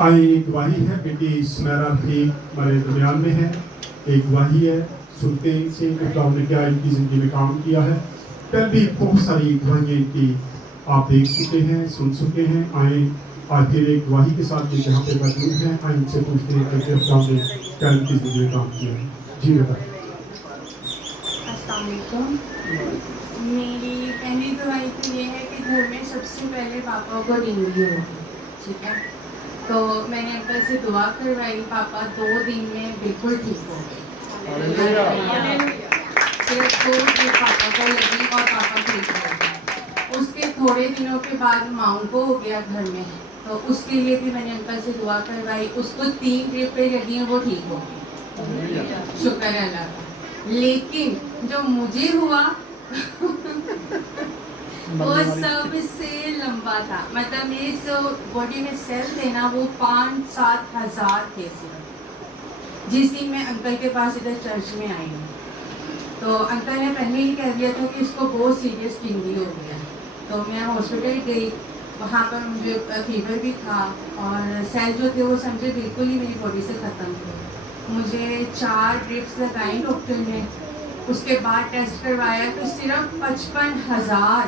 आई एक गवाही है, बेटी सुनैरा रफीक हमारे दरमियान में है। एक गवाही है, सुनते हैं इनसे ने क्या इनकी ज़िंदगी में काम किया है। पहले बहुत सारी गवाहियाँ इनकी आप देख चुके हैं, सुन चुके हैं। आए आज फिर एक गवाही के साथ ये यहाँ पे मौजूद हैं। आए इनसे पूछते हैं कि ने क्या इनकी ज़िंदगी में काम किया है। जी बताइए। अस्सलाम वालेकुम। मेरी पहली गवाही तो ये है कि घर में सबसे पहले पापा को डेंगू हो, ठीक है। तो मैंने अंकल से दुआ करवाई, पापा 2 दिन में बिल्कुल ठीक हो गए। सिर्फ 2 दिन पापा को लगी और पापा ठीक हो गए। उसके थोड़े दिनों के बाद माऊ को हो गया घर में, तो उसके लिए भी मैंने अंकल से दुआ करवाई। उसको 3 ट्रिपें लगी हैं, वो ठीक हो गई, शुक्र है अल्लाह का। लेकिन जो मुझे हुआ वो सबसे लंबा था। मतलब मेरे जो बॉडी में सेल थे ना, वो 5-7 हज़ार थे सिर्फ। जिस दिन मैं अंकल के पास इधर चर्च में आई हूँ, तो अंकल ने पहले ही कह दिया था कि इसको बहुत सीरियस डेंगू हो गया। तो मैं हॉस्पिटल गई, वहाँ पर मुझे फीवर भी था और सेल जो थे वो समझे बिल्कुल ही मेरी बॉडी से ख़त्म थे। मुझे 4 ड्रिप्स लगाई डॉक्टर ने। उसके बाद टेस्ट करवाया तो सिर्फ 55,000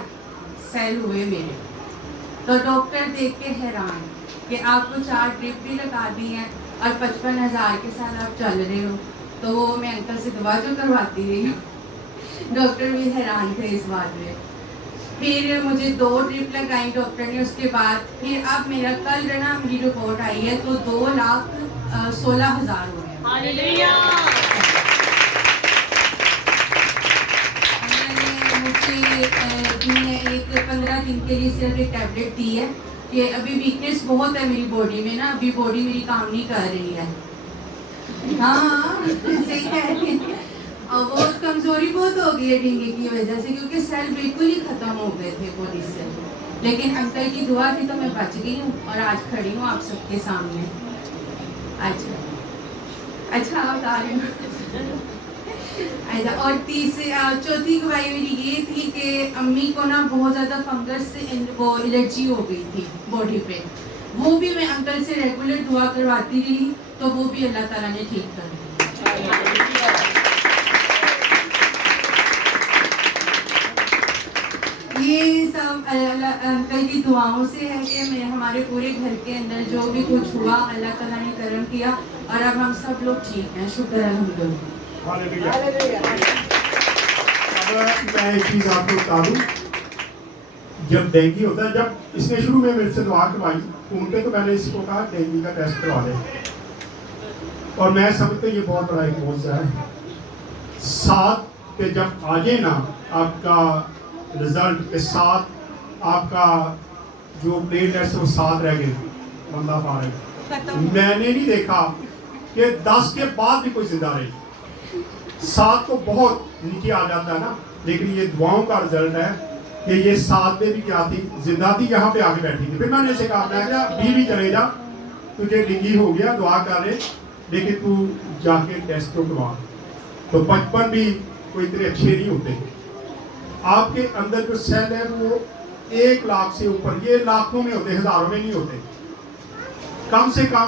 सेल हुए मेरे। तो डॉक्टर देख के हैरान कि आपको 4 ड्रिप भी लगा दी हैं और 55,000 के साथ आप चल रहे हो। तो वो मैं अंकल से दवा जो करवाती रही हूँ। डॉक्टर भी हैरान थे इस बात में। फिर मुझे 2 ड्रिप लगाई डॉक्टर ने। उसके बाद फिर अब मेरा कल ना मेरी रिपोर्ट आई है, तो 2,16,000 हो गए। मुझे एक 15 दिन के लिए सिर्फ एक टैबलेट दी है कि अभी वीकनेस बहुत है मेरी बॉडी में ना, अभी बॉडी मेरी काम नहीं कर रही है। हाँ सही कह रही है। और वो कमज़ोरी बहुत हो गई है डेंगू की वजह से, क्योंकि सेल बिल्कुल ही ख़त्म हो गए थे बॉडी से। लेकिन अंकल की दुआ थी तो मैं बच गई हूँ और आज खड़ी हूँ आप सबके सामने। अच्छा आप बता रहे हो। अच्छा, और चौथी गवाही मेरी ये थी कि अम्मी को ना बहुत ज़्यादा फंगस से वो एलर्जी हो गई थी बॉडी पे। वो भी मैं अंकल से रेगुलर दुआ करवाती रही, तो वो भी अल्लाह ताला ने ठीक कर दिया। ये सब अंकल की दुआओं से है कि मैं हमारे पूरे घर के अंदर जो भी कुछ हुआ अल्लाह ताला ने करम किया और अब हम सब लोग ठीक हैं, शुक्र अल्हम्दुलिल्लाह। अब मैं एक चीज़ आपको बता दूँ, जब डेंगू होता है, जब इसने शुरू में मेरे से दुआ करवाई फोन पे, तो मैंने इसको कहा डेंगू का टेस्ट करवा ले। और मैं समझता हूँ ये बहुत बड़ा एक मौजज़ा है। 7 पे जब आ जाए ना आपका रिजल्ट के साथ, आपका जो प्लेटलेट्स वो 7 रह गए, बंदा फारिग। मैंने नहीं देखा कि 10 के बाद भी कोई जिंदा रही। 7 तो बहुत नीचे आ जाता है ना, लेकिन ये दुआओं का रिजल्ट है कि ये 7 पे भी क्या थी, जिंदा थी, यहाँ पे आके बैठी थी। फिर मैंने इसे कहा, मैं क्या भी चले जा, तुझे डेंगू हो गया, दुआ कर रहे, लेकिन तू जाके टेस्ट तो करवा। तो 55 भी कोई इतने अच्छे नहीं होते। आपके अंदर जो सेल है वो 1 लाख से ऊपर, ये लाखों में होते, हजारों में नहीं होते। कम से कम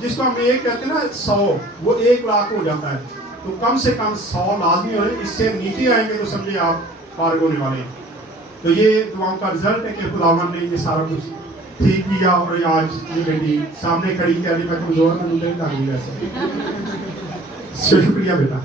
जिसको हम एक कहते हैं ना 100, वो 1 लाख हो जाता है। तो कम से कम 100 लाजमी हो। इससे नीचे आएंगे तो समझे आप फारिग होने वाले हैं। तो ये दुआओं का रिजल्ट है कि खुदावंद ने ये सारा कुछ ठीक किया और आज ये बेटी सामने खड़ी कह रही मैं कमजोर में मुझे नहीं लग रही वैसे। शुक्रिया बेटा।